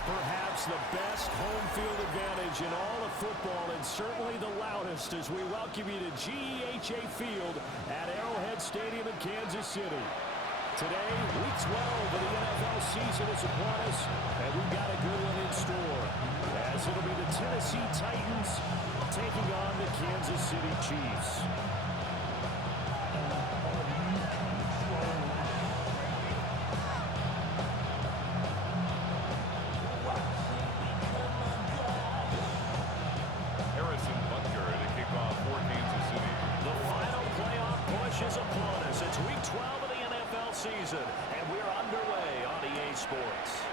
It's perhaps the best home field advantage in all of football and certainly the loudest as we welcome you to GEHA Field at Arrowhead Stadium in Kansas City. Today, Week 12 of the NFL season is upon us, and we've got a good one in store, as it'll be the Tennessee Titans taking on the Kansas City Chiefs. Is upon us. It's Week 12 of the NFL season, and we're underway on EA Sports.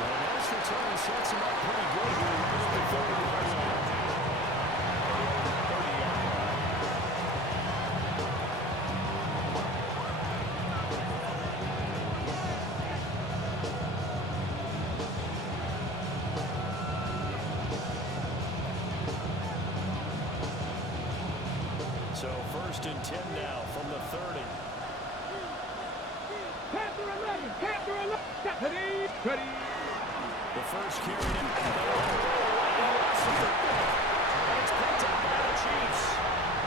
Well, this return sets him up pretty good here. He's the 30-yard line. So 1st and 10 now from the 30. Panther 11, Panther 11. Ready. The first carry in. It's picked up by the Chiefs.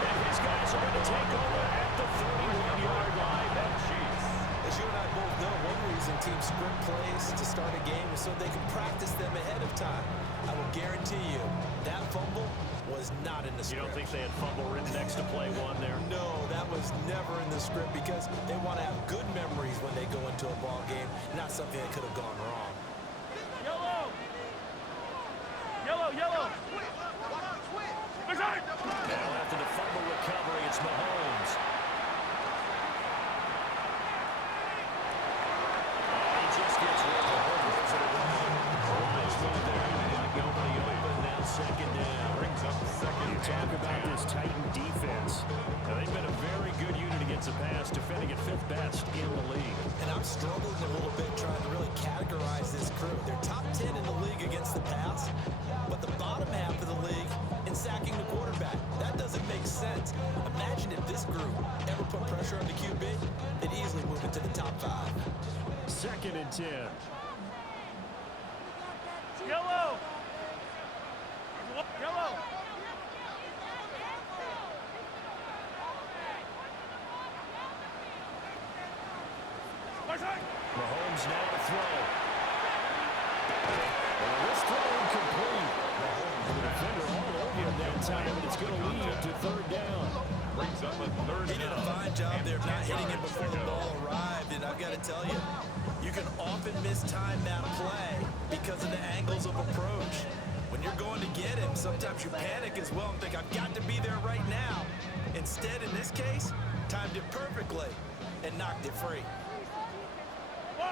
And his guys are going to take over at the 31-yard line. That Chiefs. As you and I both know, one reason teams script plays to start a game is so they can practice them ahead of time. I will guarantee you that fumble was not in the script. You don't think they had fumble written next to play one there? No, that was never in the script because they want to have good memories when they go into a ball game, not something that could have gone wrong. Yellow. Now after the fumble recovery, it's Mahomes. He just gets rid of the run. Nice move there. Nobody open, now second down. Brings up the second. You talk about this Titan defense. Now, they've been a very good unit against the pass, defending at 5th best in the league. And I'm struggling a little bit trying to really categorize this crew. They're top 10 in the league against the pass, but the bottom half of the league in sacking the quarterback. That doesn't make sense. Imagine if this group ever put pressure on the QB, they'd easily move into the top 5. 2nd and 10. Yellow. Mahomes now to throw. And this throw incomplete. Mahomes, the defender all over him that time, and it's going to lead to 3rd down. Brings up a 3rd down. He did a fine job there of not hitting it before the ball arrived, and I've got to tell you, you can often mistime that play because of the angles of approach. When you're going to get him, sometimes you panic as well and think, I've got to be there right now. Instead, in this case, timed it perfectly and knocked it free. On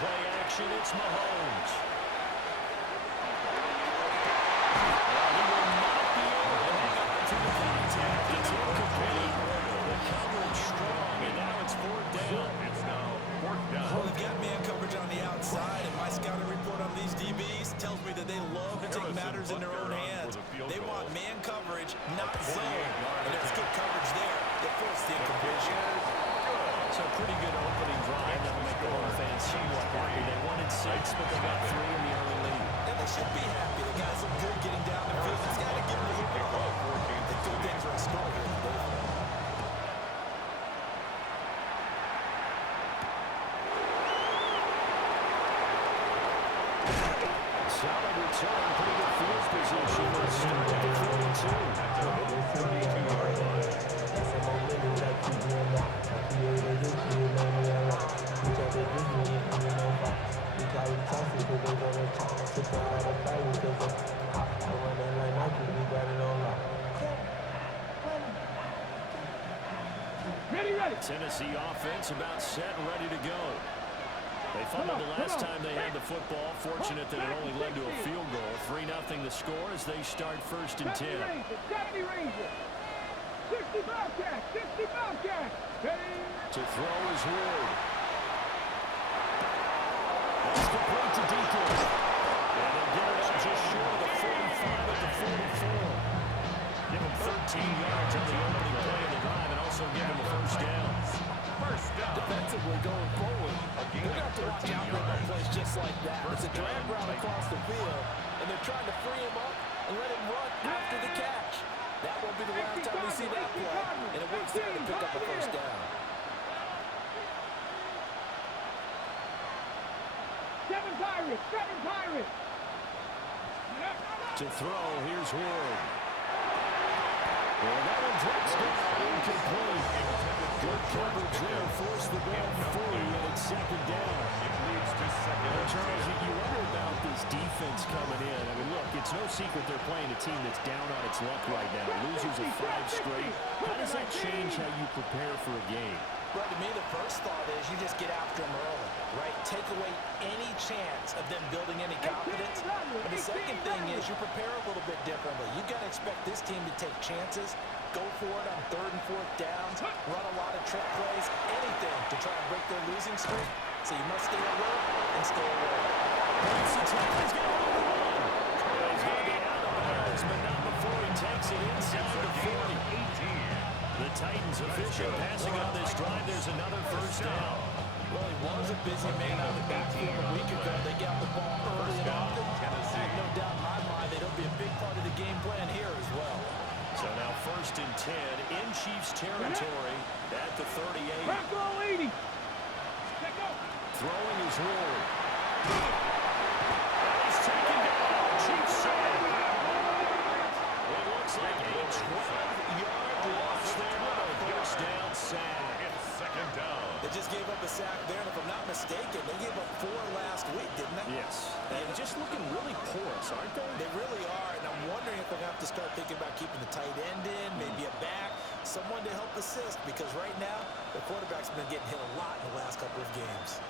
play action, it's Mahomes. He will not be able to hang on to the contact. It's incomplete. The coverage strong, and now it's 4th down. It's now 4th down. Well, they've got man coverage on the outside, and my scouting report on these DBs tells me that they love to take matters in their own hands. They want man coverage, not zone. And there's good coverage there that forced the incompletion. So pretty good opening drive. That'll make the home fans somewhat happy. They wanted 6, but they got 3 in the early lead. And they should be happy. The guys look good getting down the field. It's got to give them a little bit of hope. They do things right score here. Solid return, pretty good field position. Let's start at the 32. At the 32-yard line. Ready. Tennessee offense about set and ready to go. They fumbled the last time they had the football. Fortunate that it only led to a field goal. 3-0 the score as they start 1st and 10. 70 Rangers. 60 Bobcats. 60 Bobcats. Ready. To throw is Ward. That's complete to Deacon. And they'll get it out just short of the 45 at the 44. Give him 13 yards on the opening play of the drive and also give him a 1st down. that. It's a drag route across the field, and they're trying to free him up and let him run after the catch. That won't be the last time we see that play, and it works there to pick up a first down. 7 Pirates, 7 Pirates. To throw, here's Ward. Well, that one drops down, incomplete. Good coverage there, forced the ball free, and it's second down. Well, Charles, you wonder about this defense coming in. I mean, look, it's no secret they're playing a team that's down on its luck right now. Losers of 5 straight. How does that change how you prepare for a game? Well, to me, the first thought is you just get after them early, right? Take away any chance of them building any confidence. But the second thing is you prepare a little bit differently. You've got to expect this team to take chances, go for it on 3rd and 4th downs, run a lot of trick plays, anything to try and break their losing streak. So you must stay alert and stay alert. He's going to be out of bounds, but not before he takes it inside the 40. The Titans official passing on this drive. There's another first down. Well, he was a busy man out of the backfield a week ago. They got the ball early and often. I have no doubt in my mind that it'll be a big part of the game plan here as well. So now 1st and 10 in Chiefs territory at the 38. Bronco 80. Throwing is Ward. He's taken down. Chiefs sack. It looks like a 12-yard loss there on a first down sack. It's second down. They just gave up a sack there, and if I'm not mistaken, they gave up 4 last week, didn't they? Yes. And just looking really porous, aren't they? They really are, and I'm wondering if they're going to have to start thinking about keeping the tight end in, maybe a back, someone to help assist, because right now, the quarterback's been getting hit a lot in the last couple of games.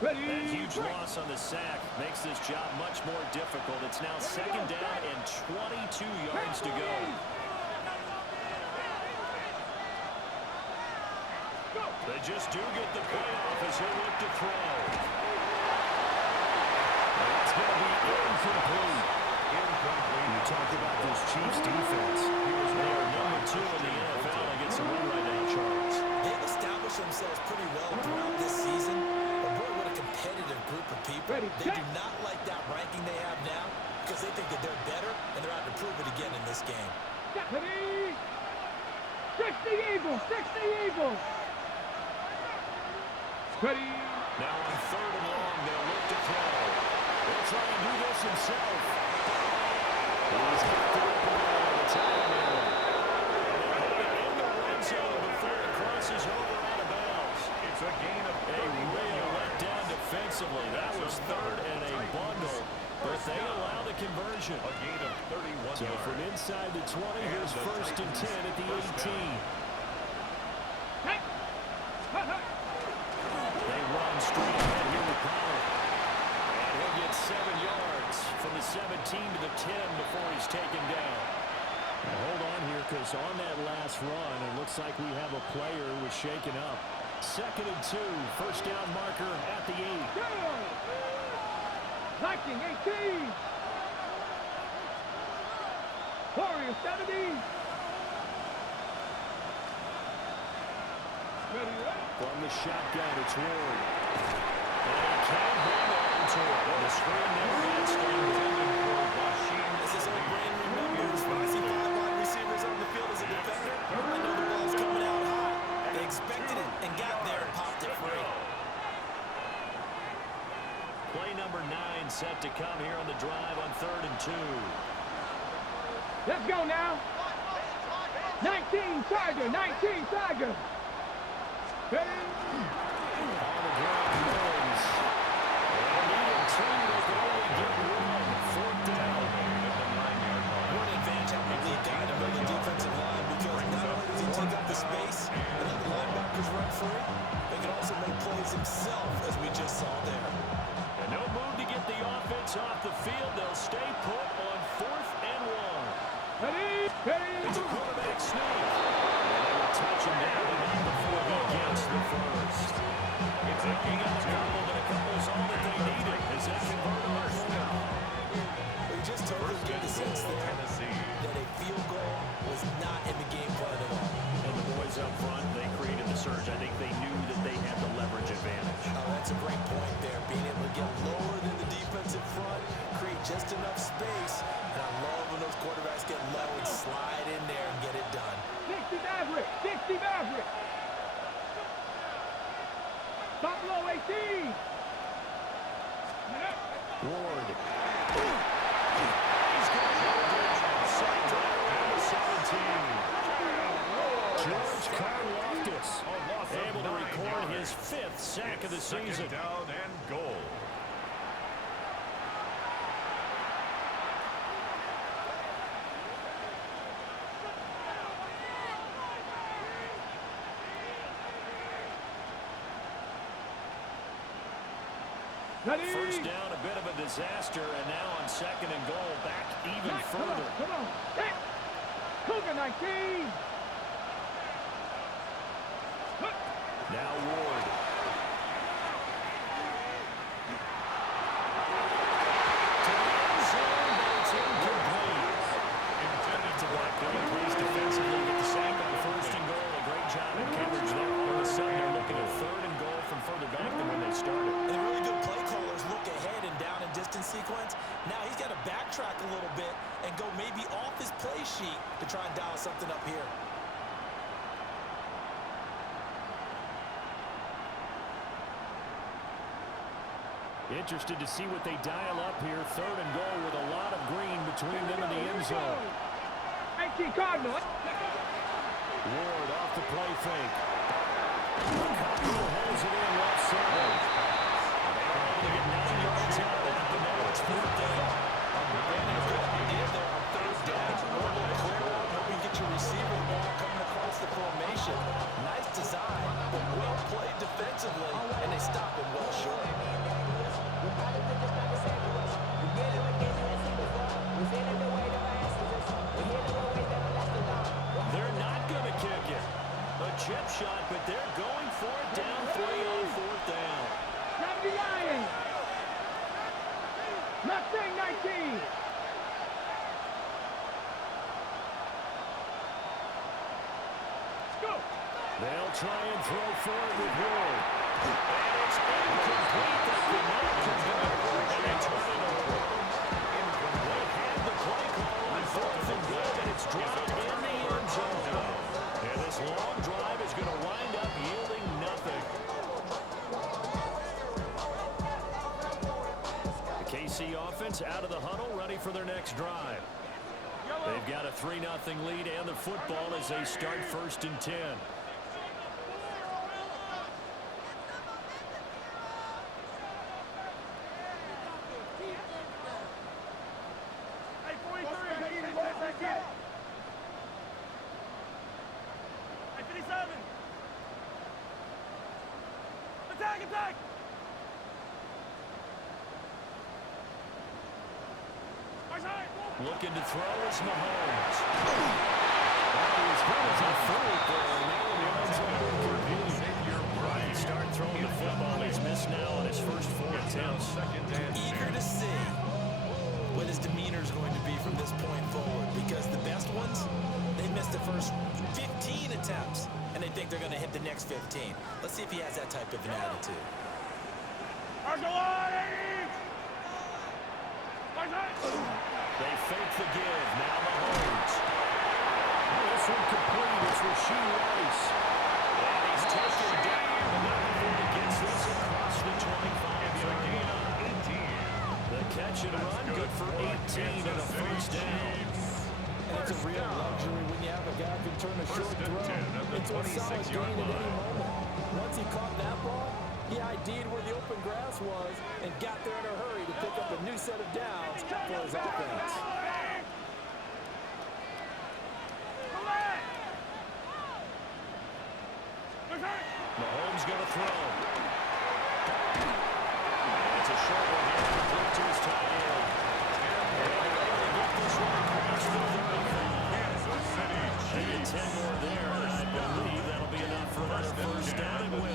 That huge loss on the sack makes this job much more difficult. It's now second down and 22 yards to go. They just do get the playoff as he'll look to throw. That's going to be incomplete. You talked about this Chiefs defense. They are number 2 in the NFL against the run right now, Charles. They've established themselves pretty well throughout this season. Competitive group of people. They do not like that ranking they have now because they think that they're better and they're out to prove it again in this game. 60 Eagles, 60 Eagles. Ready. Now on 3rd and long, they'll look to throw. They'll try and do this himself. He's got the open ball on the time now. And they'll have it in the red zone before it crosses over out of bounds. It's a gain of a real letdown defensively. That was 3rd and a bundle, but they allow the conversion. A gain of 31 so yards. From inside the 20, here's 1st and 10 at the 18. They run straight ahead here with Pollard. And he'll get 7 yards from the 17 to the 10 before he's taken down. Now hold on here, because on that last run, it looks like we have a player who was shaken up. 2nd and 2, first down marker at the 8. Viking 18. Warrior 70. From the shotgun, it's Ward. And he can't hold on to it. The screen never gets started. This is old brain remembers. When I see 5 wide receivers on the field as a defender, I know the ball's coming out high. They expected it and got there and popped it free. Play number 9 set to come here on the drive on 3rd and 2. Let's go now. 19 Tiger, 19 Tiger. Ready? On the ground, Burns. They needed 2, they can only get 1. 4th down. What an advantage having a lead guy to build the defensive line, because not only does he take up the space and let the linebackers run free, they can also make plays himself, as we just saw there. And no move to get the offense off the field. They'll stay put on 4th and 1. Ready? Ready? It's a quarterback sneak. And they will touch him down and not before he gets the first. It's a king of the couple, but a couple's all that they needed as they convert on 4th. We just totally get the sense there that a field goal was not in the game plan at all. And the surge, I think they knew that they had the leverage advantage. Oh, that's a great point there. Being able to get lower than the defensive front, create just enough space. And I love when those quarterbacks get low and slide in there and get it done. 60 Maverick. 60 Maverick. Top low 18. Ward. He's got it. Sacked around the 17. George Karlaftis able to record his 5th sack of the season. Down and goal. First down, a bit of a disaster, and now on 2nd and goal, back even further. Come on. Hit. Cougar 19. Now Ward. To the end zone, but it's incomplete. Intended to block great plays defensively with the sack on 1st and goal. A great job in coverage there. All of a sudden, they're looking at 3rd and goal from further back than when they started. And a really good play callers look ahead and down and distance sequence. Now he's got to backtrack a little bit and go maybe off his play sheet to try and dial something up here. Interested to see what they dial up here. 3rd and goal with a lot of green between them and the end zone. 18 Cardinal. Ward off the play fake. Cardinal holds it in left side. They're able to get 9 yards out of that, but now it's 4th down. Good idea there on 3rd down. Normal clear out, hoping to get your receiver the ball coming across the formation. Nice design, but well played defensively, and they stop him well short. They're not going to kick it. A chip shot, but they're going for it down 3 on 4th down. 70 Lions. Mustang 19. Go. They'll try and throw for it with Ward. And it's incomplete. That could not convert. And they turn it over. They had the play call on 4th and goal, and it's dropped in the end zone. And this long drive is going to wind up yielding nothing. The KC offense out of the huddle, ready for their next drive. They've got a 3-0 lead and the football as they start 1st and 10. Hey, 43. Hey, 57. Attack, attack. Looking to throw is Mahomes. He was hit as a third there, and now the ends up incomplete. He start throwing the football. He's missed now on his first 4 attempts. Eager to see what his demeanor is going to be from this point forward, because the best ones, they missed the first 15 attempts, and they think they're going to hit the next 15. Let's see if he has that type of an attitude. They fake the give. Now Mahomes. This one complete. It's Rashee Rice. And he's taken down. Now he gets this across the 25-yard line. The catch and run, good for 18 and a first down. And it's a real luxury when you have a guy who can turn a short throw into a solid gain at any moment. Once he caught that ball, he ID'd where the open grass was and got there in a hurry to pick up a new set of downs for his offense. Mahomes going to throw. And it's a short one here. Complete to his tight end. And they're able to get this one across the 35. They get 10 more there, and I believe that'll be enough for another first down and win.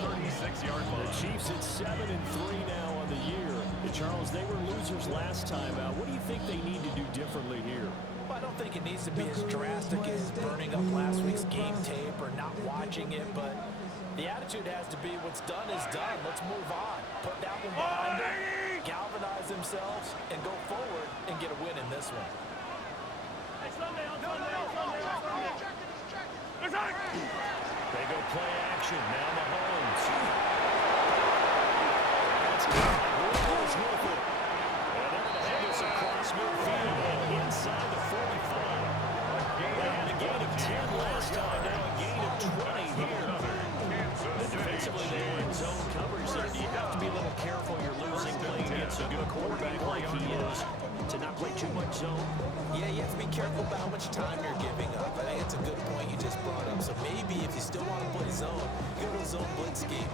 The Chiefs at 7-3 now on the year. And Charles, they were losers last time out. What do you think they need to do differently here? Well, I don't think it needs to be as drastic as burning up last week's game tape or not watching it, but The attitude has to be what's done is done. Let's move on. Put that one behind them, galvanize themselves, and go forward and get a win in this one. They go play action. Now Mahomes. That's good. Rolls with it. And they're going to have this across midfield and inside the 45. They had a gain of 10 last time. Now a gain of 20 here. And defensively, they were in zone coverage there. You have to be a little careful. You're losing playing against a good quarterback like he is to not play too much zone. Yeah, you have to be careful about how much time you're giving up. I think it's a good point you just brought up. So maybe if you still want to play zone, you go to a zone blitz scheme,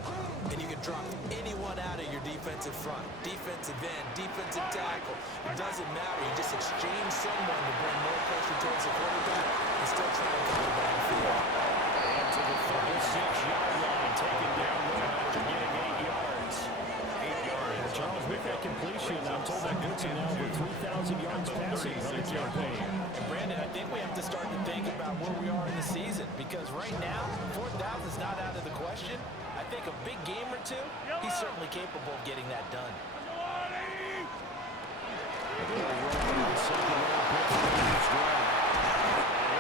and you can drop anyone out of your defensive front, defensive end, defensive tackle. It doesn't matter. You just exchange someone to bring more pressure towards the quarterback and still try to cover the backfield. And to the 36-yard line, taken down low after getting 8 yards. 8 yards. Charles, with that completion, I'm told that puts him now over 3,000 yards passing on the campaign. And Brandon, I think we have to start to think about where we are in the season, because right now, 4th down is not out of the question. I think a big game or two, he's certainly capable of getting that done. He'll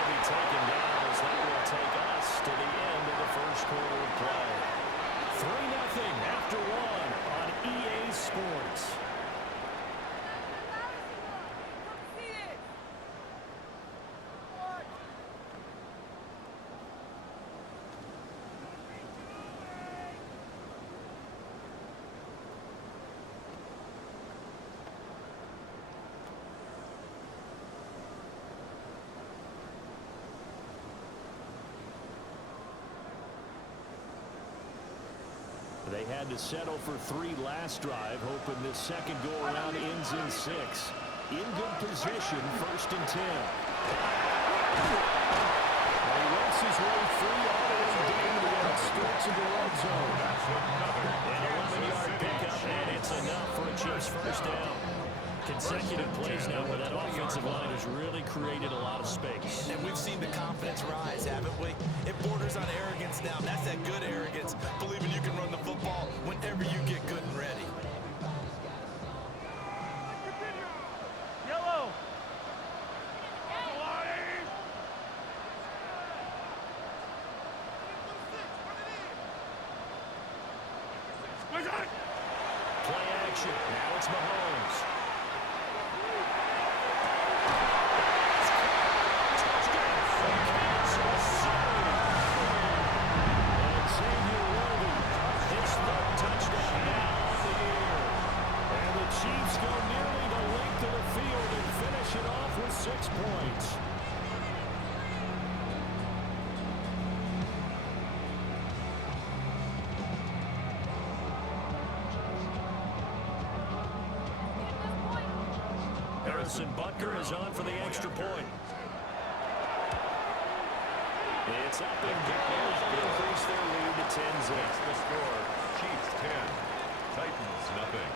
be taken down as that will take us to the end of the first quarter of play. 3-0 after 1 on EA Sports. They had to settle for 3 last drive, hoping this second go-around ends in 6. In good position, 1st and 10. Well, he works his way free all the way down to the outskirts of the red zone. An 11-yard pickup, and it's enough for a Chiefs first down. Consecutive plays now where that offensive line has really created a lot of space. And we've seen the confidence rise, haven't we? It borders on arrogance now. That's that good arrogance, believing you can run the football whenever you get good and ready. Yellow. Play action. Now it's Mahomes. Chiefs go nearly the length of the field and finish it off with 6 points. Harrison Butker is on for the extra point. It's up and down. Increase their lead to 10-0. That's the score. Chiefs 10, Titans nothing.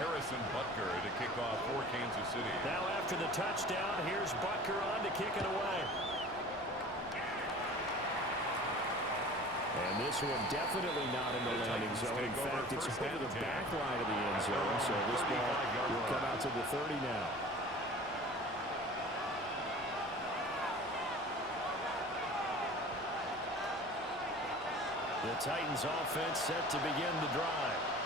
Harrison Butker to kick off for Kansas City. Now after the touchdown, here's Butker on to kick it away. And this one definitely not in the landing zone. In fact, it's over the back line of the end zone. So this ball will come out to the 30 now. The Titans offense set to begin the drive.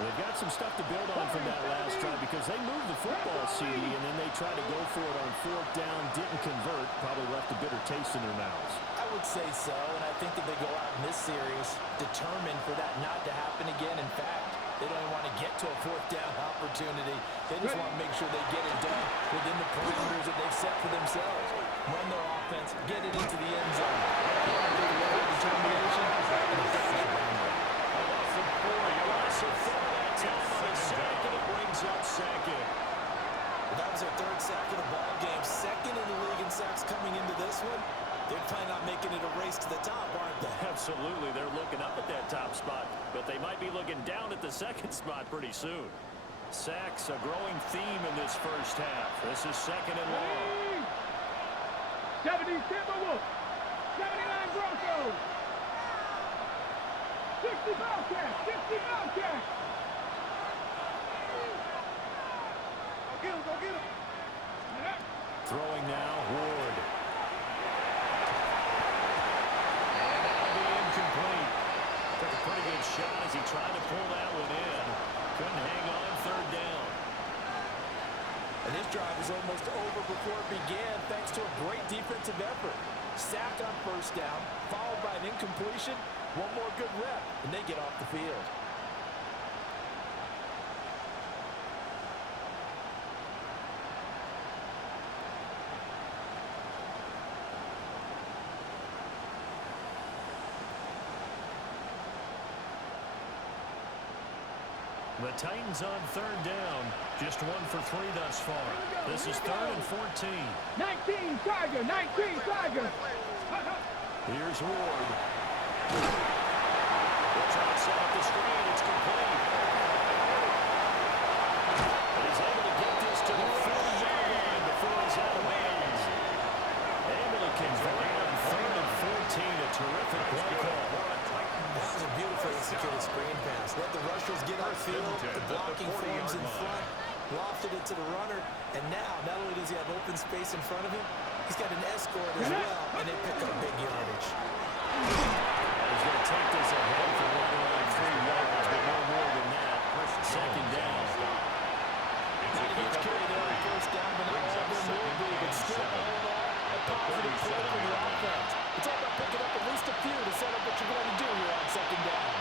They've got some stuff to build on from that last drive because they moved the football, CD, and then they tried to go for it on 4th down, didn't convert, probably left a bitter taste in their mouths. I would say so, and I think that they go out in this series determined for that not to happen again. In fact, they don't even want to get to a 4th down opportunity. They just want to make sure they get it done within the parameters that they've set for themselves. Run their offense, get it into the end zone. Determination. That was their 3rd sack of the ball game. 2nd in the league in sacks coming into this one. They're planning on making it a race to the top, aren't they? Absolutely. They're looking up at that top spot, but they might be looking down at the 2nd spot pretty soon. Sacks, a growing theme in this first half. This is second and long. 70 Timberwolves. 79 Broncos. 60 Bobcats. 60 Bobcats. Go get him, go get him. Throwing now, Ward. And that'll be incomplete. Took a pretty good shot as he tried to pull that one in. Couldn't hang on third down. And this drive is almost over before it began thanks to a great defensive effort. Sacked on first down, followed by an incompletion. One more good rep, and they get off the field. The Titans on third down. Just 1 for 3 thus far. This is 3rd and 14. 19 Tiger. 19 Tiger. Here's Ward. They're trying to set up the screen. It's complete. And he's able to get this to the 40-yard line before he's out of bounds. Hamilton on 3rd and 14. A terrific play call. That was a beautifully executed screen pass. Let the rushers get on field, the blocking forms in front, lofted it to the runner, and now, not only does he have open space in front of him, he's got an escort as well, and they pick up big yardage. He's going to take this ahead for right around 3 yards, but no more than that. Second down. Not a huge carry there on first down, but not all of them will be, but still a positive play for the offense. It's all about picking up at least a few to set up what you're going to do here on second down.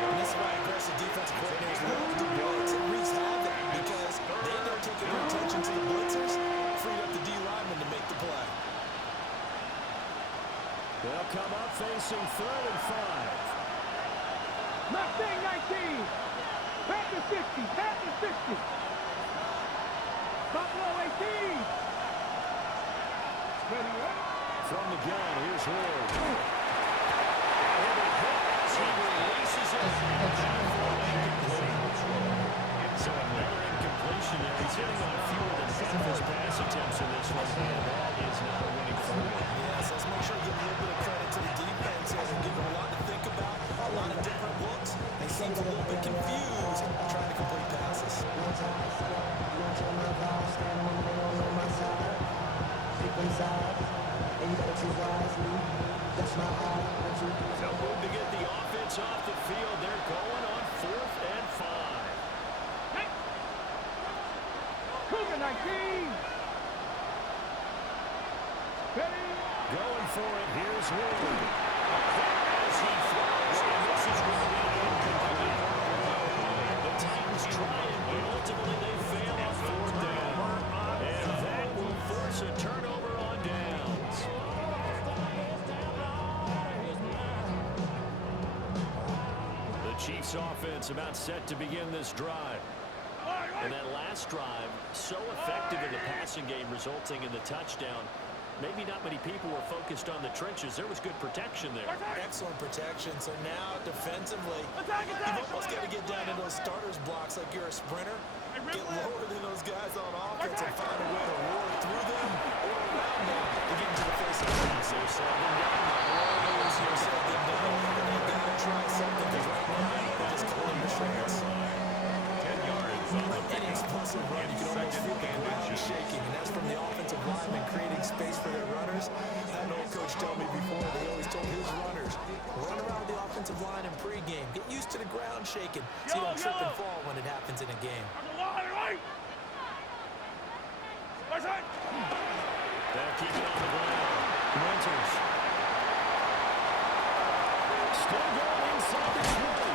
And this is why aggressive defensive coordinators love to blitz and wreaks havoc because they end up taking their attention to the blitzers, freed up the D lineman to make the play. They'll come up facing 3rd and 5. Mustang 19. Panther 60. Panther 60. Buffalo 18. Ready, ready. From the gun, here's Ward. He releases it. So another incompletion there. He's hitting on fewer than half his pass attempts in this one. And that is not a winning formula. Yes, let's make sure to give a little bit of credit to the defense here. They're giving them a lot to think about, a lot of different looks. They seem a little bit confused trying to complete passes. No move to get the offense off the field. They're going on 4th and 5. Cougar 19. Ready. Going for it. Here's Ward. As he throws, and this is going to be incomplete. The Titans try it, but ultimately they fail on 4th down. And that will force a turnover on downs. The Chiefs offense about set to begin this drive. And that last drive, so effective in the passing game, resulting in the touchdown. Maybe not many people were focused on the trenches. There was good protection there. Excellent protection. So now, defensively, you've almost got to get down in those starters blocks like you're a sprinter. Get lower than those guys on offense and find a way to roar through them or around them to get into the face of them. Easier said than done. Easier said than done. But they've got to try something because right now they're just cutting the shreds. 10 yards on the Any explosive run, you can almost feel the ground shaking, and that's from the offensive linemen creating space for their runners. I had an old coach tell me before, they always told his runners, run around the offensive line in pregame. Get used to the ground shaking so you don't trip and fall when it happens in a game. They'll keep it on the ground. Winters. Still going inside the 20.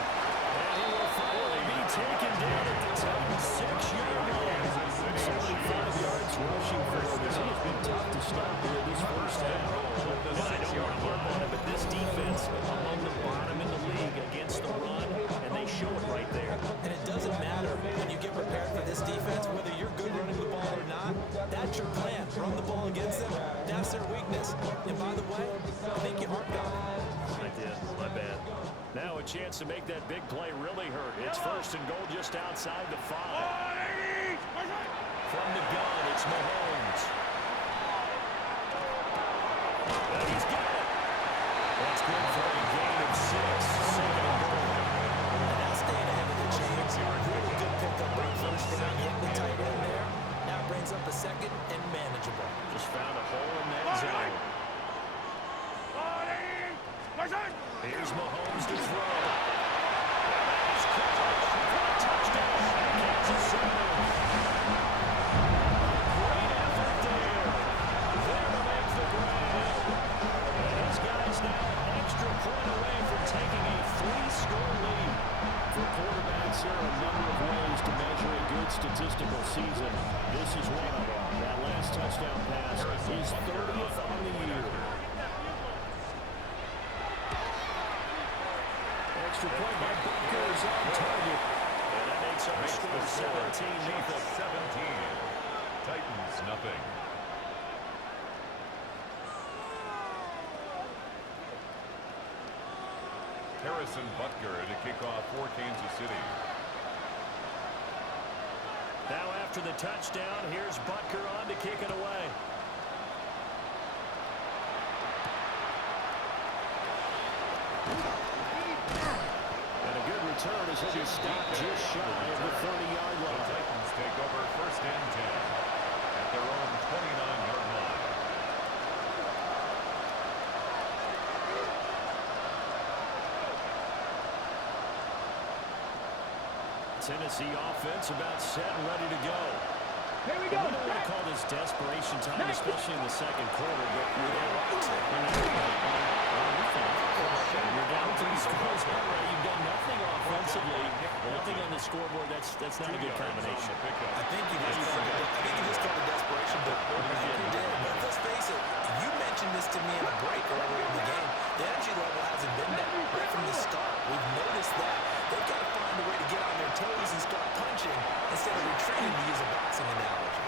And he will finally be taken down at the Titans' 6-yard line. 75 yards rushing for him. He has been tough to stop here this first half. And I don't want to harp on it, but this defense among the bottom in the league against the run, and they show it right there. And it doesn't matter when you get prepared for this defense, whether you're good running the ball or not. That's your plan. Run the ball well against them. That's their weakness. And by the way, I think you harped on it. I did. My bad. Now a chance to make that big play really hurt. It's first and goal just outside the 5. From the gun, it's Mahomes. And he's got it. That's good for a gain of 6. Second and goal. And now staying ahead of the chains. Really good pickup on first down. Hitting the tight end there. Now brings up a second and manageable. Just found a hole in that zone. Here's Mahomes to throw. He's caught for a touchdown. Kansas City. Great effort there. There to make the grab. And these guys now an extra point away from taking a 3-score lead. For quarterbacks, there are a number of ways to measure a good statistical season. This is one of them. That last touchdown pass is 30th on the year. Extra point by Butker is on target. And that makes our score 17-0. 17. Titans, nothing. Harrison Butker to kick off for Kansas City. Now after the touchdown, here's Butker on to kick it away. And a good return as he'll be stopped just shy of the 30-yard line. The Titans take over first and 10 at their own 29-yard line. Tennessee offense about set and ready to go. Here we go. We don't want to call this desperation time, especially in the second quarter, but you're down 3 scores already. You've done nothing offensively, nothing on the scoreboard. That's not a good combination. I think you just called it desperation, but I think you did. But let's face it, you mentioned this to me in a break earlier in the game. The energy level hasn't been there right from the start. We've noticed that. They've got to find a way to get on their toes and start punching instead of retreating, to use a boxing analogy.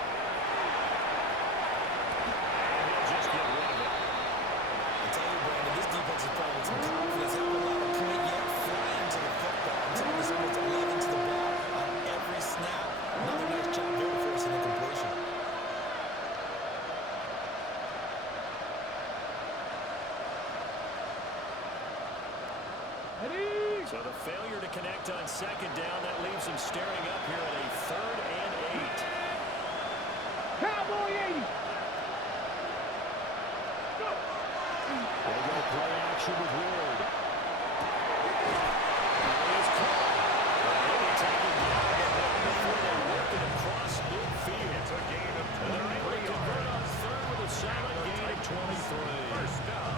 He'll just get rid of it. I tell you, Brandon, this defense is playing with some confidence. They haven't allowed a point yet flying to the football. I'm telling you, someone's 11 to the ball on every snap. Another nice job there to force an incompletion. Ready? So the failure to connect on second down, that leaves them staring up here at a 3rd and 8. Cowboy 80. Go. They'll go play action with Ward. He is caught. They will take it down before they work it across midfield. It's a gain of And they're able to 23 convert on yards. 3rd with a solid gain of 23. First down.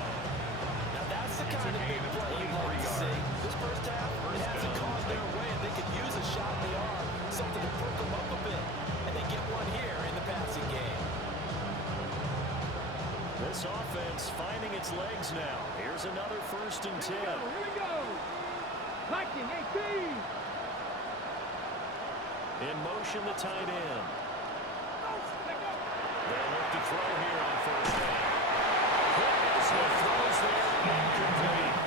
Now that's the kind of big play you want to see. This first half, it hasn't gone their way, and they could use a shot in the arm, something to perk them up a bit. And they get one here in the passing game. This offense finding its legs now. Here's another 1st and 10. Here we go. Viking 18. In motion, the tight end. They'll look to throw here on 1st down. Smith throws there, incomplete.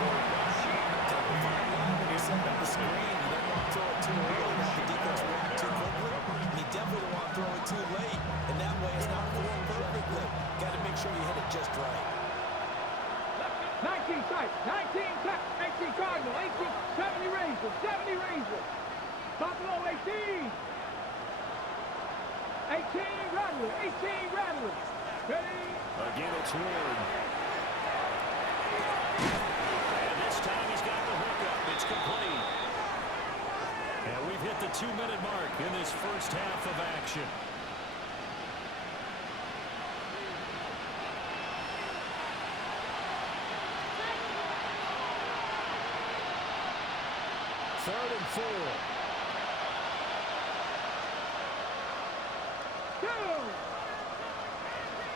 You set up the screen. You don't want to throw it too early. Let the defense react too quickly. And you definitely don't want to throw it too late. And that way it's not going perfectly. Got to make sure you hit it just right. 19 tight. 19 tight. 18 Cardinal. 18. 70 Razor. 70 Razor. Buffalo 18. 18 Rattler. 18 Rattler. Ready? Again, it's Ward. And this time he's got the hookup. It's complete. And we've hit the 2-minute mark in this first half of action. Third and 4. 2.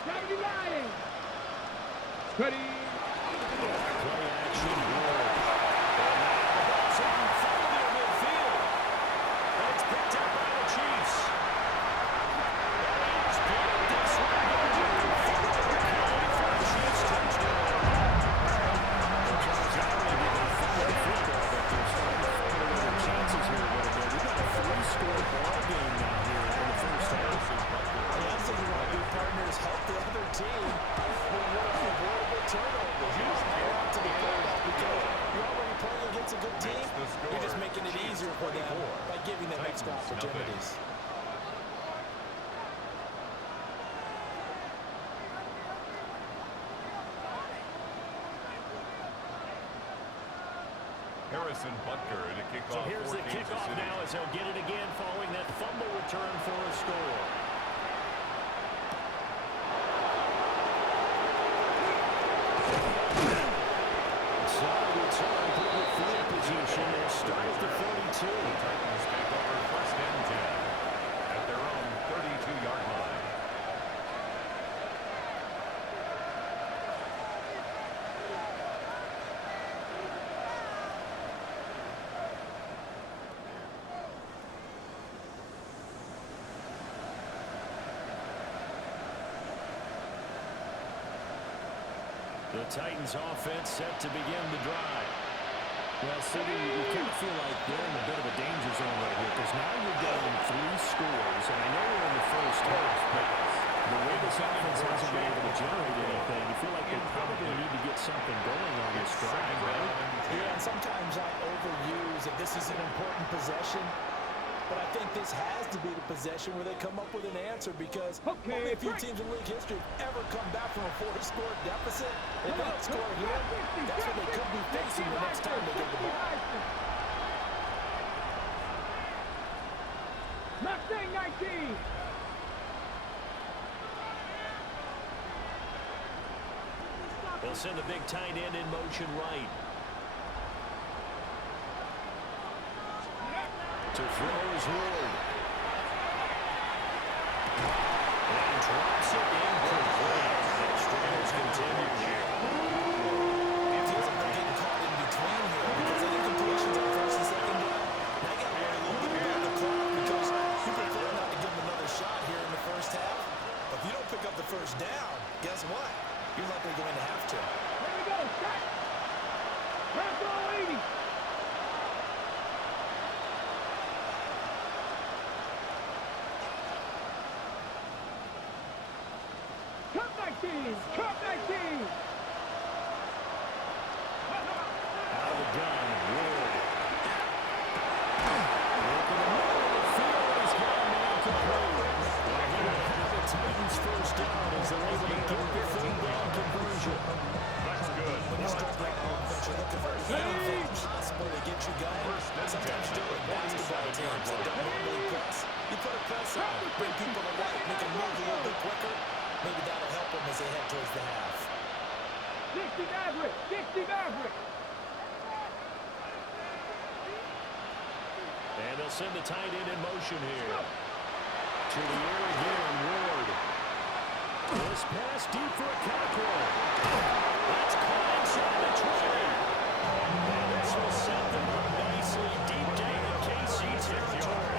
70 Lions. Ready? Play action. Ward. And now the ball's in front of their midfield. And it's picked up by the Chiefs. And it's blocked this one. Harrison Butker to kick So off here's for the Kansas kickoff City. now as they'll get it again following that fumble return for a score. So return to the field position. They'll start at the 42. Titans take over first and 10 at their own 32-yard line. The Titans offense set to begin the drive. Well, City, you kind of feel like they're in a bit of a danger zone right here because now you're down 3 scores, and I know we're in the first half, but the way this offense hasn't been able to generate anything, you feel like they probably need to get something going on this drive, right? Yeah, and sometimes I overuse that this is an important possession, but I think this has to be the possession where they come up with an answer because only a few teams in league history have ever come back from a 4-score deficit. If they don't score here, that's what they could be facing the next time they get the ball. Mustang 19. They'll send a big tight end in motion right. To throw is Ward. And drops it incomplete. And struggles continue here. It feels like they're getting caught in between here because they didn't completions on first and second down. Now you got to worry a little bit about the clock because you prefer not to give them another shot here in the first half. But if you don't pick up the first down, guess what? You're likely going to have to. Here we go. Set. Bravo 80. Cup 19. Cup 19. Out of the gun, Ward. Working the middle of the field. He's got him incomplete. And he will have the Titans first down as they're able to get the third down conversion. That's good. When you start that offense, you're looking for anything possible to get you going. Sometimes you do it with basketball teams that don't normally press. You put a press on, bring people to life, make them move a little bit quicker. Maybe that'll help them as they head towards the half. 60 Maverick. 60 Maverick. And they'll send the tight end in motion here. To the air again, Ward. This pass deep for a Cockrell. That's caught inside the 20. And this will set them up nicely deep down in KC territory.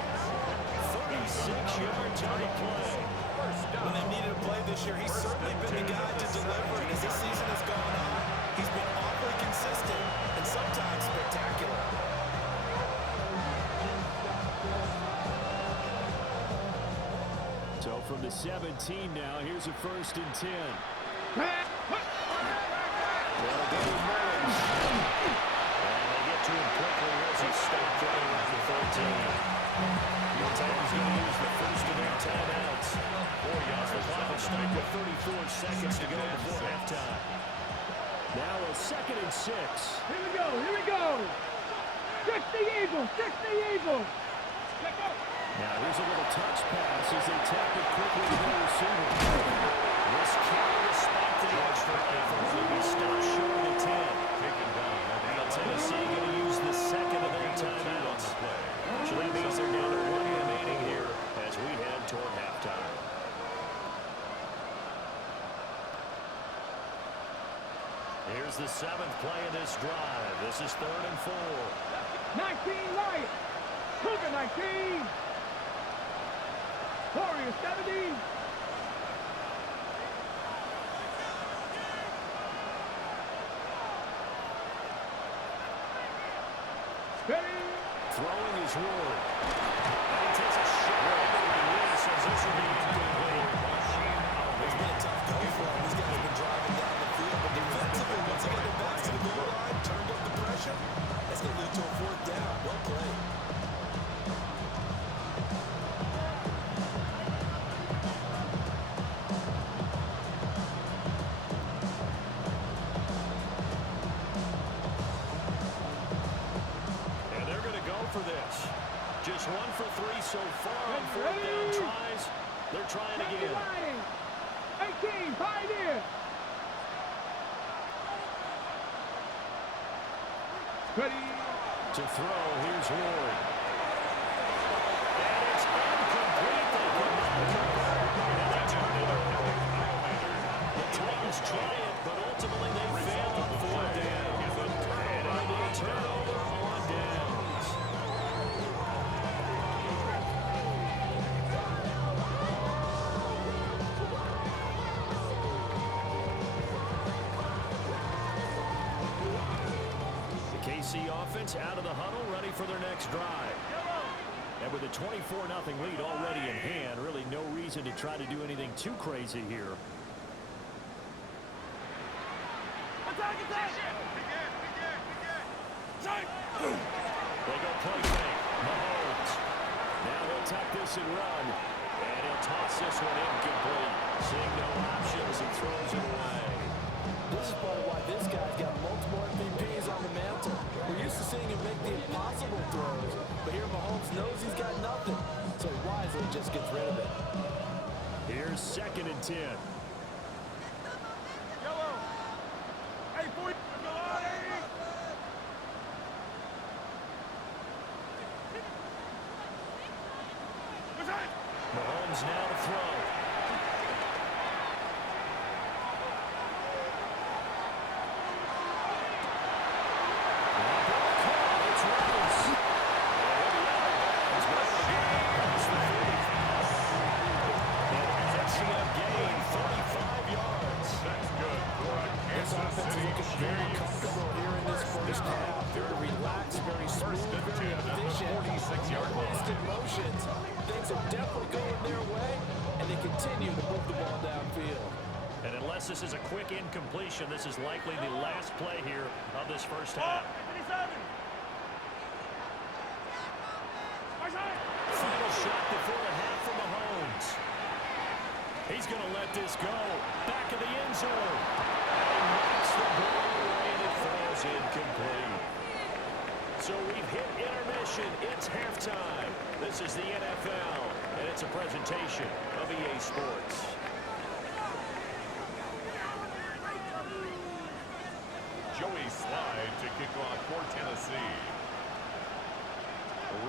36-yard time play. When they needed a play this year, he's certainly been the guy to deliver. And as this season has gone on, he's been awfully consistent and sometimes spectacular. So from the 17 now, here's a 1st and 10. Well, go Mullins. And they get to him quickly as he stopped running at the 13. The Titans going to use the first of their timeouts. The clock will stop with 34 seconds to go before halftime. Now a 2nd and 6. Here we go. Here we go. 60 Eagles. 60 Eagles. Check out. Now here's a little touch pass as they tap it quickly to the receiver. This carry is spot the edge for Allen. He'll be stopped short of 10. Taken down. Now Tennessee going to use the 2nd of their timeouts. So that means they're down to 1 remaining here as we head toward halftime. Here's the 7th play of this drive. This is 3rd and 4. 19 Lions. Cougar 19. Warriors 70. Ready. Throwing is Ward. And he takes a shot. He says this will be incomplete. It's been a tough go for him. These guys have been driving down the field, but defensively, once they get their backs to the goal line, turned up the pressure, that's going to lead to a 4th down. Well played. so far on fourth down tries. They're trying again. 18, Pioneer. Ready. To throw, here's Ward. And it's incomplete. They could not convert. And they turn it over. The Titans try it, but ultimately they fail on fourth down. And it'll be a turnover on downs. The KC offense out of the huddle, ready for their next drive. And with a 24-0 lead already in hand, really no reason to try to do anything too crazy here. They go play fake. Mahomes. Now they'll tuck this and run. And he'll toss this one incomplete. Seeing no options, he throws it away. This is part of why this guy's got multiple MVPs on the mantle. We're used to seeing him make the impossible throws, but here Mahomes knows he's got nothing, so he wisely just gets rid of it. Here's 2nd and 10. Mahomes now to throw. It's Rose. Excellent gain, 35 yards. That's good for a This Kansas offense is City looking very Chiefs. comfortable here in this first half. Very relaxed, very smooth, very efficient. 46-yard line. Wasted motions. Things are definitely going their way, and they continue to move the ball downfield. And unless this is a quick incompletion, this is likely the last play here of this first half. Final shot before the half from Mahomes. He's going to let this go. Back of the end zone. And knocks the ball away, and it falls incomplete. So we've hit intermission. It's halftime. This is the NFL, and it's a presentation of EA Sports. Joey Slide to kick off for Tennessee.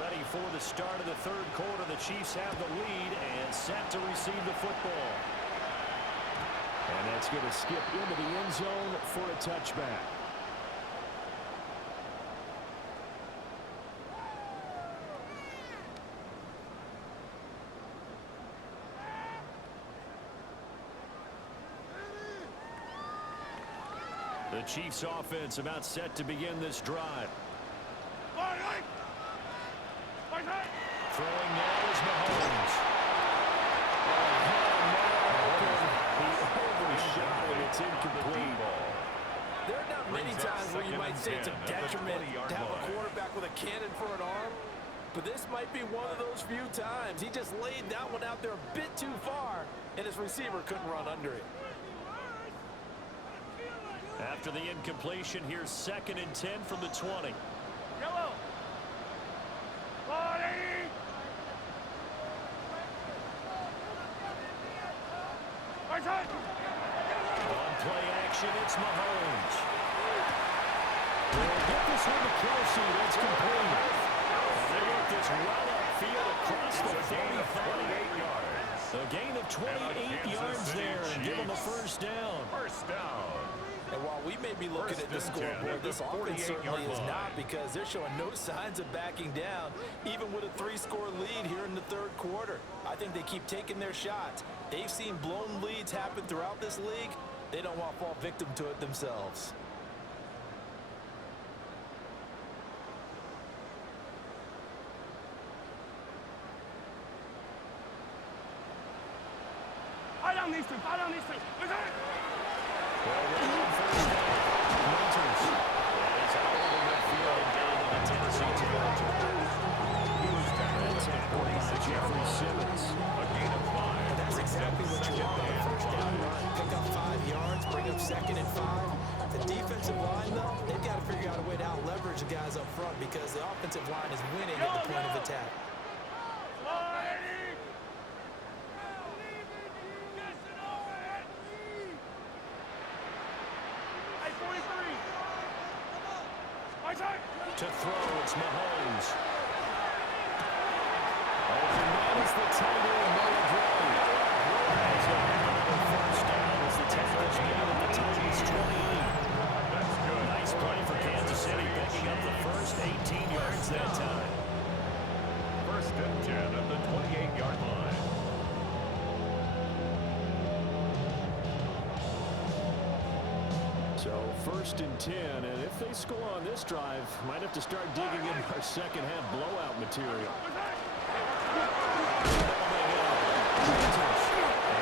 Ready for the start of the third quarter. The Chiefs have the lead and set to receive the football. And that's going to skip into the end zone for a touchback. The Chiefs offense about set to begin this drive. Throwing now is Mahomes. He overshot it. It's incomplete. There are not many times where you might say it's a detriment to have a quarterback with a cannon for an arm, but this might be one of those few times. He just laid that one out there a bit too far, and his receiver couldn't run under it. After the incompletion, here's 2nd and 10 from the 20. On play action, it's Mahomes. They'll get this one to Kelsey. That's complete. They get this well upfield across the 45. yards. A gain of 28 yards there and give them a first down. First down. And while we may be looking at the scoreboard, this offense certainly is not, because they're showing no signs of backing down, even with a 3-score lead here in the third quarter. I think they keep taking their shots. They've seen blown leads happen throughout this league. They don't want to fall victim to it themselves. Jeffrey Simmons. A gain of 5. That's exactly what you want on a first down run. Pick up 5 yards, bring up 2nd and 5. The defensive line, though, they've got to figure out a way to out-leverage the guys up front, because the offensive line is winning at the point of attack. To throw, it's Mahomes. Open man is the tight end, Noah Gray. He's going to have another first down as the tackle's made at the Titans' 28. That's good. Nice play for Kansas City, picking up the first 18 yards that time. First and 10 at the 28-yard line. So first and 10, and if they score on this drive, might have to start digging into our second half blowout material. A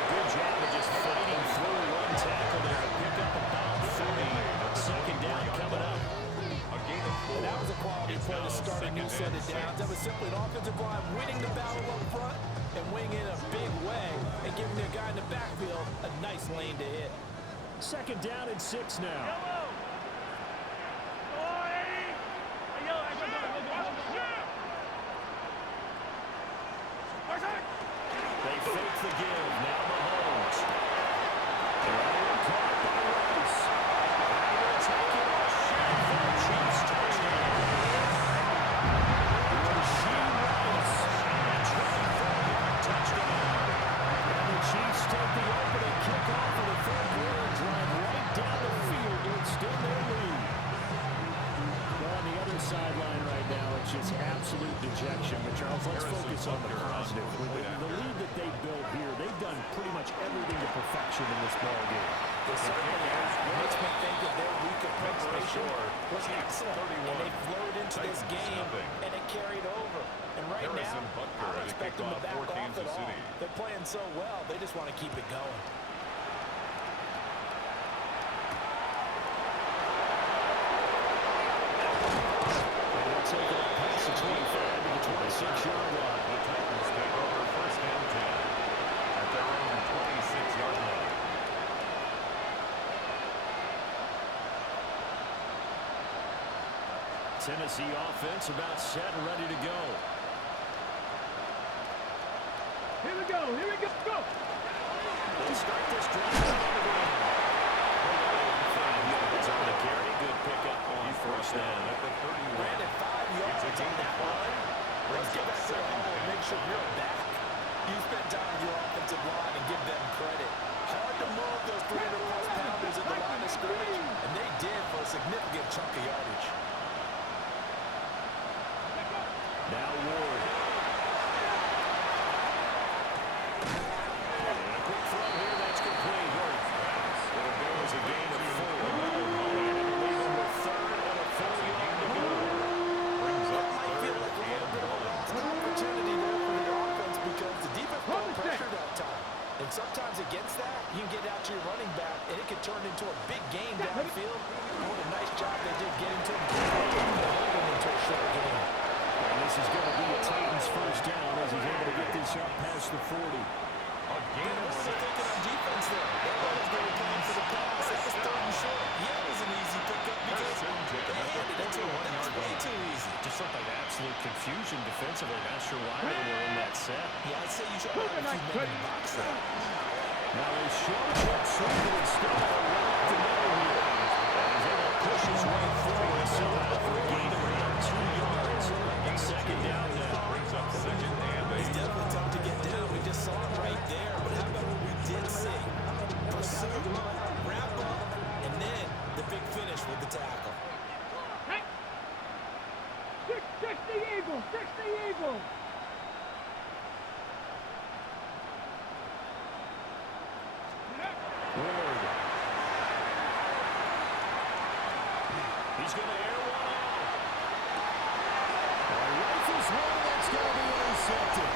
good job of just fighting through one tackle there to pick up about 30. Second down coming up. A gain of 4. That was a quality play to start a new set of downs. That was simply an offensive line winning the battle up front and winning in a big way and giving their guy in the backfield a nice lane to hit. Second down and 6 now. They fake the give. Now Mahomes. Caught by Rice. And will take it off. For the Chiefs touchdown. Rasheed Rice. And 24-yard touchdown. And the Chiefs take the opening kickoff of the third quarter, drive right down the field to extend their lead. Well, on the other sideline right now, it's just absolute dejection. But Charles, let's focus on the positive. With the lead that they built here, they've done pretty much everything to perfection in this ball game. They certainly have. It makes me think that their week of preparation was excellent. And they flowed into this game, and it carried over. And right Harrison now, Butker I don't at expect them to kickoff back for off Kansas at all. City. They're playing so well, they just want to keep it going. And they'll take it past the 25 to the 26-yard line. The Titans take over first and 10 at their own 26-yard line. Tennessee offense about set and ready to go. Here we go. Here we go. Go. They start this drive on the ground. 5 yards on the carry. Good pickup on first down. At the 31. Brandon, 5 yards It's a on gain that of 5. run. Let's get back to the huddle and make sure you're back. You spend time with your offensive line and give them credit. Hard to move those 300-plus pounders at the line of scrimmage, and they did for a significant chunk of yardage. Now Ward. And a quick throw here. That's complete. There goes a gain of 4. And leave them with third and a 4-yard to go. Brings up Might feel third like a little and bit of a goal. lost opportunity there for the offense because the defense got pressure that time. And sometimes against that, you can get out to your running back, and it can turn into a big game downfield. What a nice job they did getting to him, holding into a short game. And this is going to be a Titans first down as he's able to get this up past the 40. A gain of What are 6. they thinking on defense there? They were playing for the pass. That was third and short. Yeah, it was an easy pickup because First and 10 they at the handed it to him. That was 41-yard way line. too easy. Just looked like absolute confusion defensively. Not sure why they were in that set. Yeah, I'd say you should have a few men in the box there. Now they show jet sweep, but instead of a run up the middle here. And he's able to push his way through and somehow for a gain of around 2 yards. And second down now. Brings up second and It's 8. definitely tough to get down. We just saw it right there. But how about what we did see? Pursue, wrap up, and then the big finish with the tackle. Hey. 60 Eagles. 60 Eagles. Ward. He's going to air one out. Rifles one, that's going to be intercepted.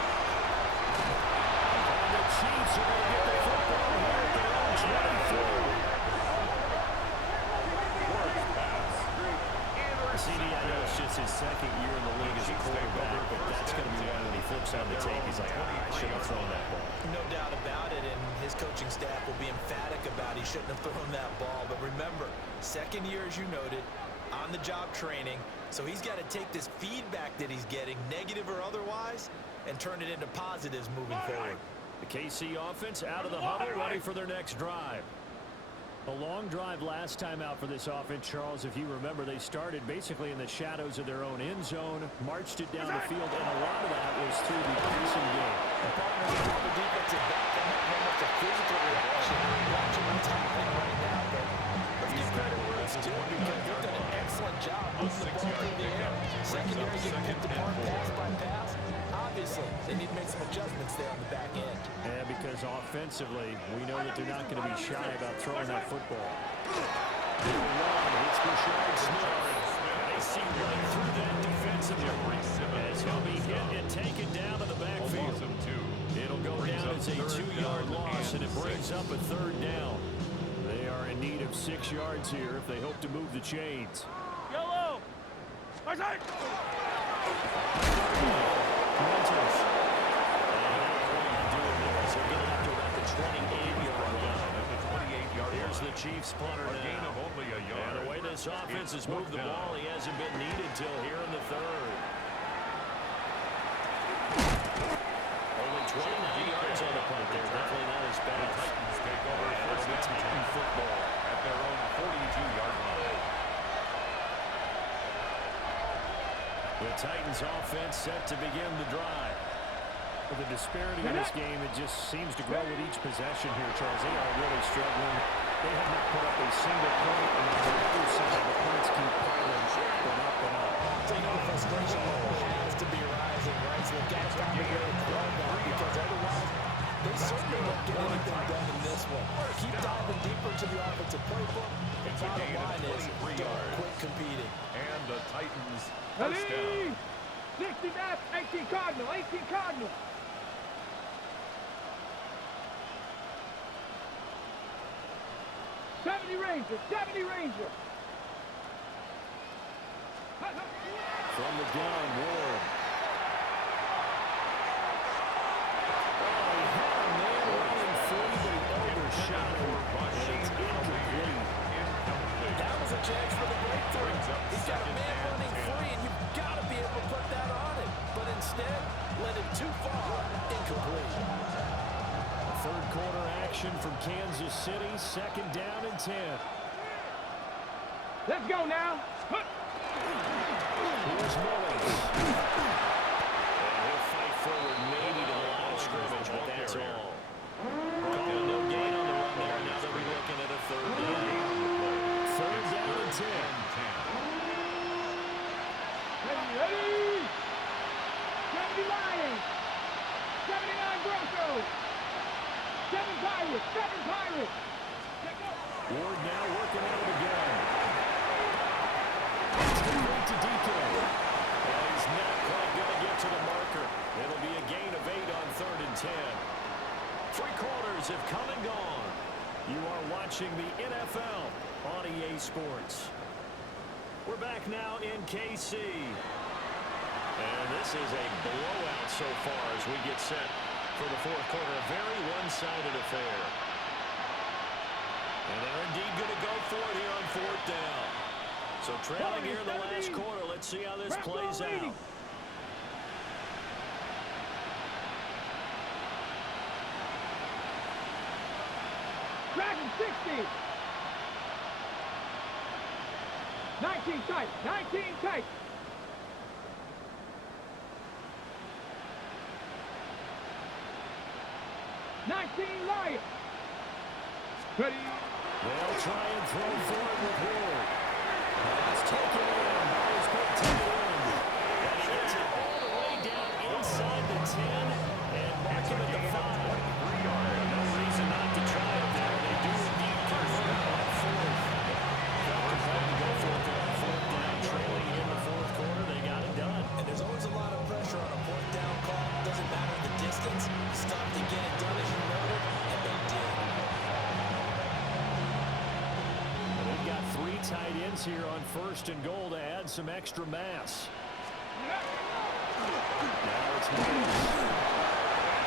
And the Chiefs are going to get the football here at their own 23. CD, I know it's just his second year in the league as a quarterback, but that's going to be one when he flips on the tape. He's like, I should have thrown that ball. No doubt about it, and his coaching staff will be emphatic about he shouldn't have thrown that ball. But remember, second year, as you noted, on-the-job training, so he's got to take this feedback that he's getting, negative or otherwise, and turn it into positives moving forward. The KC offense out of the huddle, ready for their next drive. A long drive last time out for this offense, Charles. If you remember, they started basically in the shadows of their own end zone, marched it down the field, and a lot of that was through the passing game. The partners of the defensive back, they have almost a physical reaction. Watching what's happening right now, but let's give credit where it's due because they've done an excellent job moving the ball through the air. Secondary getting picked apart pass by pass. Obviously, they need to make some adjustments there on the back end. Yeah, because offensively, we know that they're not going to be shy about throwing that football. It's Rashard Smith. They see right through that defensively. As he'll be hit and taken down to the backfield. It'll go down as a 2-yard loss, and it brings up a 3rd down. They are in need of 6 yards here if they hope to move the chains. Yellow! Here's the Chiefs punter now. And the way this offense has moved the ball, he hasn't been needed till here in the 3rd. Only 29 yards on the punt there. Definitely not as bad. Titans take over first and Titan football at their own 42-yard line. The Titans offense set to begin the drive. The disparity in this game, it just seems to grow with each possession here, Charles. They are really struggling. They have not put up a single point, and on the other side, the points keep piling up and up. So you know the frustration level has to be rising, right? So they've got to find a way to throw that because otherwise they certainly won't get anything done in this one. Keep diving deeper into the offensive playbook. The bottom line is don't quit competing. And the Titans first down. 60 back, 18 Cardinal, 18 Cardinal. Ranger, 70 Ranger. From the gun, Ward. Oh, he had a man running free, but he overshot him. And it's incomplete. That was a chance for the breakthrough. He's got a man running free, and you've got to be able to put that on him. But instead, let it too far, incomplete. 3rd quarter action from Kansas City, 2nd down and 10. Let's go now. Here's Mullins. And he'll fight forward maybe to the line of scrimmage, but that's all. No gain on the run there. Now they'll be looking at a 3rd down. 3rd down and 10. Ready. 70 Lions. 79 Broncos. 7 Pirates. 7 Pirates. Ward now working out of the gun. It's complete to DK. Well, he's not quite going to get to the marker. It'll be a gain of 8 on 3rd and 10. 3 quarters have come and gone. You are watching the NFL on EA Sports. We're back now in KC. And this is a blowout so far as we get set for the 4th quarter. A very one-sided affair. And they're indeed going to go for it here on 4th down. So trailing here in the last quarter. Let's see how this plays out. Dragon 60. 19 tight. 19 tight. Lions. Ready. They'll try and throw for it with Ward. It's taken in. Myers picked to the end. And he gets it all the way down inside the 10 and mark him at the 5. No reason not to try it there. They do indeed convert on 4th. Felt compelled to go for it on 4th down. Trailing in the 4th quarter. They got it done. And there's always a lot of pressure on a 4th down call. Doesn't matter the distance. Stop to get it done as you noted. And they did. They've got 3 tight ends here on 1st and goal to add some extra mass. Now it's Mullins.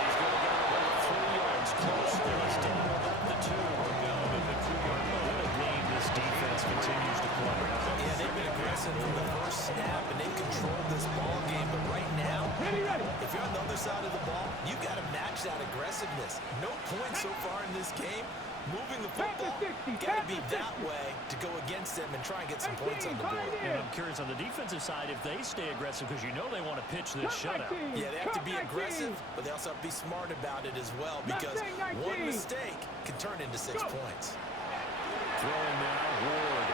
He's going to go about 3 yards closer. He's down about the 2. What a game this defense continues to play. Yeah, they've been aggressive from the first snap, and they've controlled this ball game. But right now, if you're on the other side of the ball, you got to match that aggressiveness. No points so far in this game. Moving the football, got to be that way to go against them and try and get some points on the board. And I'm curious on the defensive side if they stay aggressive because you know they want to pitch this shutout. Yeah, they have to be aggressive, but they also have to be smart about it as well because one mistake can turn into 6 points. Throwing now, Ward.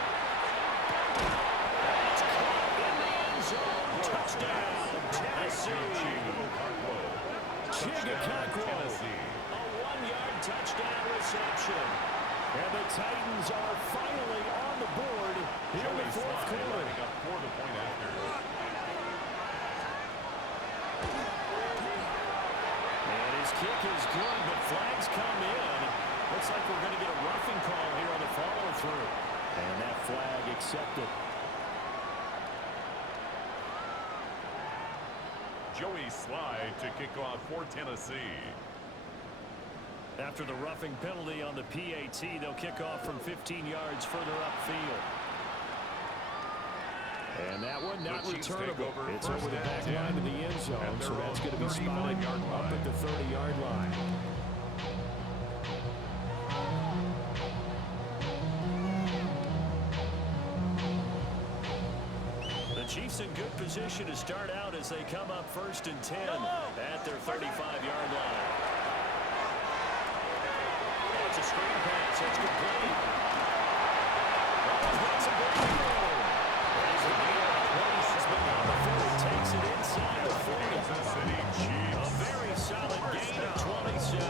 That's caught in the end zone. Touchdown, Tennessee. Chigga-Conquo. A 1-yard touchdown reception. And the Titans are finally on the board here in the fourth quarter. For the point after. And his kick is good, but flags come in. Looks like we're going to get a roughing call here on the follow-through. And that flag accepted. Joey Slye to kick off for Tennessee. After the roughing penalty on the PAT, they'll kick off from 15 yards further upfield. And that one not returnable. It's over the back line of the end zone, so that's going to be spotted up at the 30-yard line. The Chiefs in good position to start out as they come up 1st and 10 at their 35-yard line. It's a screen pass. It's complete. That's a great throw. There's the deal. 26 on the field. Takes it inside the 40. A very solid gain of 27.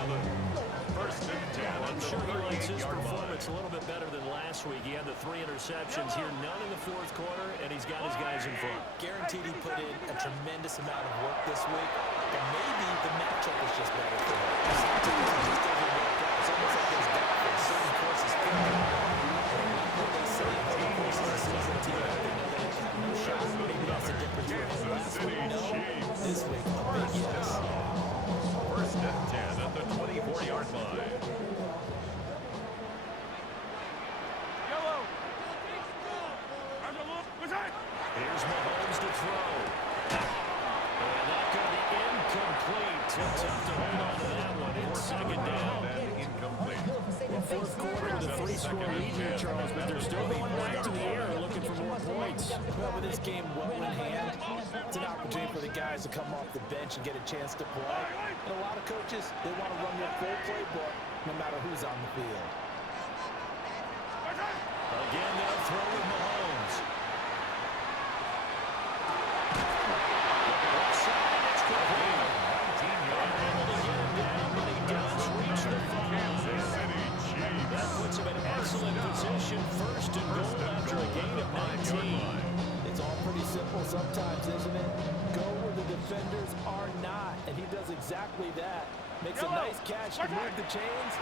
1st and 10. I'm sure he likes his performance a little bit better than last week. He had the 3 interceptions here, none in the fourth quarter, and he's got his guys in front. Guaranteed he put in a tremendous amount of work this week, but maybe the matchup is just better for him. Sometimes it just doesn't work out. It's almost like there's doubt in certain courses. What they say in other courses of the season, team out there know that they have no shot. Maybe that's the difference. Last week, no. This week, a big yes. 1st and 10 at the 24-yard line. Here's Mahomes to throw. And that going to be incomplete. Tough to hold on to that one in 2nd down. Incomplete. Well, fourth quarter with a 3-score lead here, Charles, but they're still going back to the air and looking for more points. Well, with this game well in hand, it's an opportunity for the guys to come off the bench and get a chance to play. And a lot of coaches, they want to run their full playbook no matter who's on the field. Again, they'll throw with Mahomes. It's complete. 19-yard able to get him down, but he does reach the 5. That puts him in excellent position. 1st and goal after a gain of 19. It's all pretty simple sometimes, isn't it? Go where the defenders are not, and he does exactly that. Makes a nice catch to move the chains.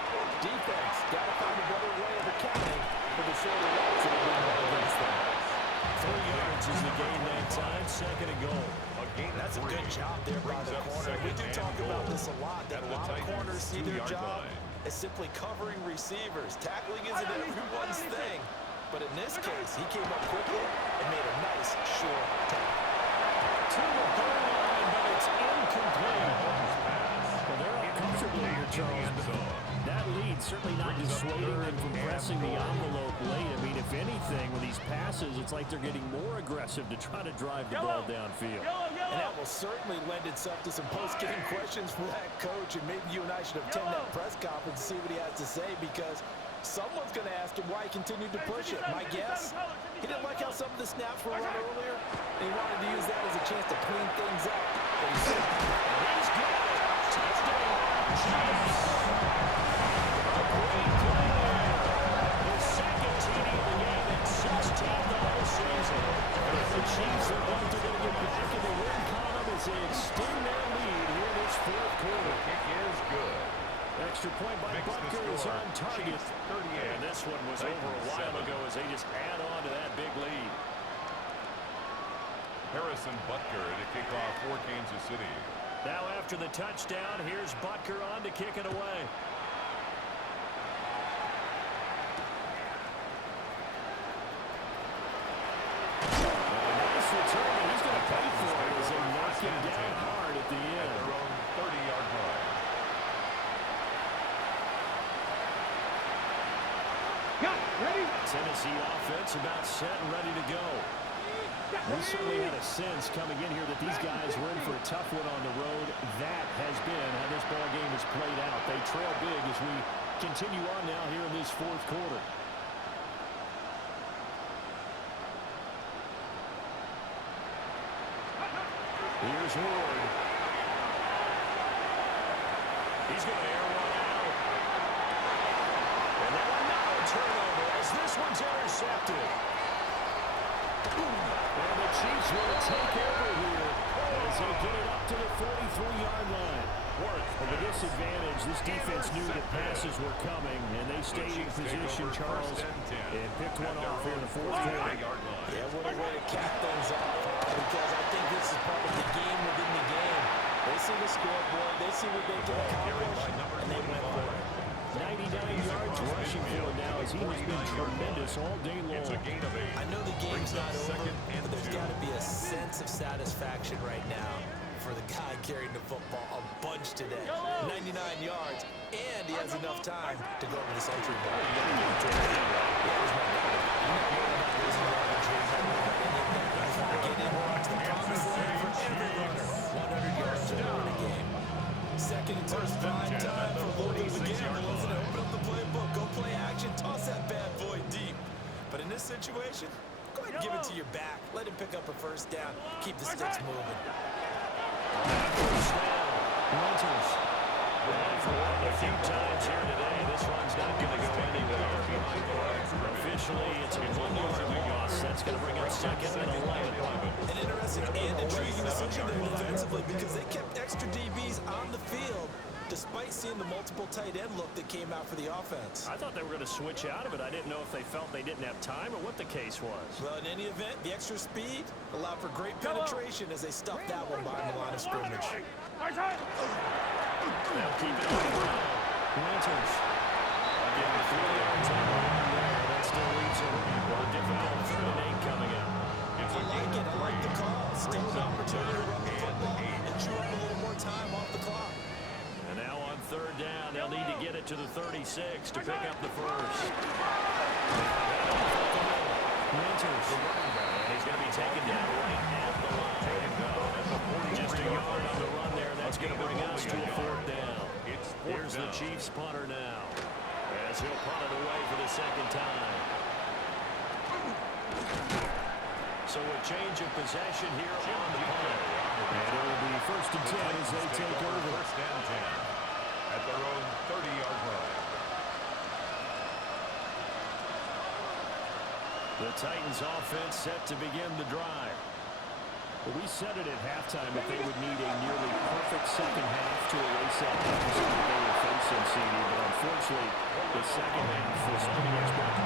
Defense, got to find a better way of accounting for the shorter routes that are being run against them. 3 yards is the gain that time, 2nd and goal. That's a good job there by the corner. We do talk about this a lot, that a lot of corners see their job as simply covering receivers. Tackling isn't everyone's thing. But in this case, he came up quickly and made a nice short tackle. To the goal line, but it's incomplete. Well, they're up comfortably here, Charles. That lead certainly not dissuading them from pressing the envelope late. I mean, if anything, with these passes, it's like they're getting more aggressive to try to drive the ball downfield. And that will certainly lend itself to some post-game questions for that coach. And maybe you and I should attend that press conference and see what he has to say, because someone's going to ask him why he continued to push it. My guess, he didn't like how some of the snaps were run earlier, and he wanted to use that as a chance to clean things up. But he said, he's got it. Touchdown, Chiefs. A great play there. His 2nd TD of the game and 16th of the season. And the Chiefs are going to get back in the win column as they extend their lead here this fourth quarter. Kick is good. Extra point by Butker is on target. And this one was over a while ago as they just add on to that big lead. Harrison Butker to kick off for Kansas City. Now after the touchdown, here's Butker on to kick it away. Nice return, and he's going to pay for it as they knock him down hard at the end. Their own 30-yard line. Got it. Ready? Tennessee offense about set and ready to go. We certainly had a sense coming in here that these guys were in for a tough one on the road. That has been how this ball game has played out. They trail big as we continue on now here in this fourth quarter. Here's Ward. He's going to air one out. And now another turnover as this one's intercepted. And the Chiefs will take over here as they get it up to the 43-yard line. With a disadvantage, this defense knew that passes were coming, and they stayed in position, Charles, and picked one off here in the fourth quarter. Yeah, what a way to cap things off, because I think this is part of the game within the game. They see the scoreboard, they see what they can accomplish, and they went for it. 99 yards rushing for him now as he has been tremendous all day long. I know the game's not over, but there's got to be a sense of satisfaction right now for the guy carrying the football a bunch today. 99 yards, and he has enough time to go over this entry ball. Second and 10, prime time for a little bit of a gamble, isn't it? Open up the playbook, go play action, toss that bad boy deep. But in this situation, go ahead and give it to your back. Let him pick up a first down. Keep the sticks moving. First down, Winters. For one of the few times here today, this one's not going to go anywhere. Officially, it's a 1-yard loss. That's going to bring up second and 11. An interesting and intriguing decision there defensively because they kept extra DBs on the field despite seeing the multiple tight end look that came out for the offense. I thought they were going to switch out of it. I didn't know if they felt they didn't have time or what the case was. Well, in any event, the extra speed allowed for great penetration as they stuffed that one behind the line of scrimmage. They'll keep it on the ground. Winters. Again, 3 yards on the line there. That still leaves a difficult 3rd and 8 coming up. I like it. I like the call. Still an opportunity to run the football and chew up a little more time off the clock. And now on 3rd down, they'll need to get it to the 36 to pick up the first. Winters. And he's going to be taken down right at the line. Just a yard on the run there. That's going to bring us to a 4th down. Here's the Chiefs punter now as he'll punt it away for the 2nd time. So a change of possession here on the punt. And it will be 1st and 10 as they take over. 1st and 10 at their own 30-yard line. The Titans offense set to begin the drive. Well, we said it at halftime that they would need a nearly perfect second half to erase that deficit that they were facing, CD. But unfortunately, the second half was pretty much broken